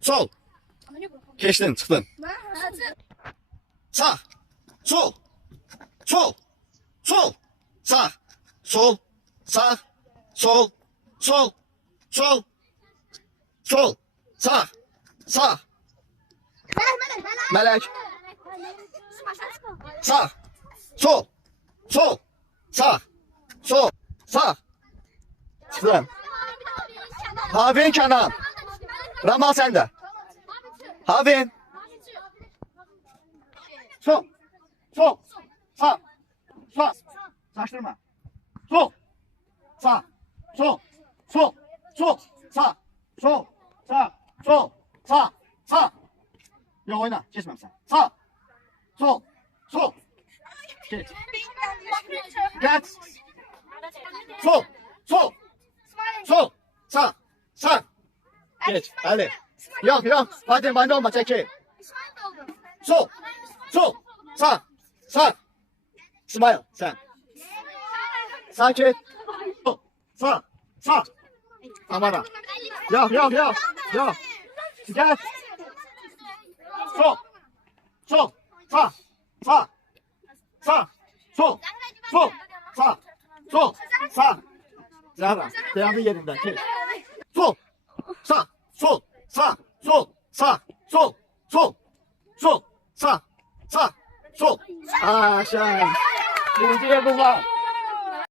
Sol. Geçtin, çıktın. Sağ. Sol. Sol. Sol. Sağ. Sol. Sağ. Sol. Sol. Sol. Sol. Sağ. Sağ. Melek. Sağ. Sol. Sol. Sağ. Sol. Sağ. Çıktın. Havin Kenan. Ramal sende. Havin. Sol. Sol. Sağ. Sağ. Saçtırma. Sol. Sağ. Sol. Sol. Sol. Sağ. Sol. Sağ. Sol. Sağ. Sağ. Yok oyna. Geçmem sen. Sağ. Sol. Sol. Geç. Geç. Sol. Sol. Sol. Sağ. Sağ. Geç. Ali. Yok yok. Hadi bende olma çekil. Sol. Sol. Sağ. Sağ. İsmail sen. Sakin. Sol. Sağ. Sağ. Tamam. Yok yok yok. Yok. Gel. Sol. Sol. Sağ. Sağ. Sağ. Sol. Sol. Sağ. Sol. Sağ. Zahra. Devamı yerinden. Gel. Sol. Sağ. Sol. Sağ. Sol. Sağ. Sol. Sol. Sol. Sağ. Sağ. Sol. Aşağı. Birinci yer bu var.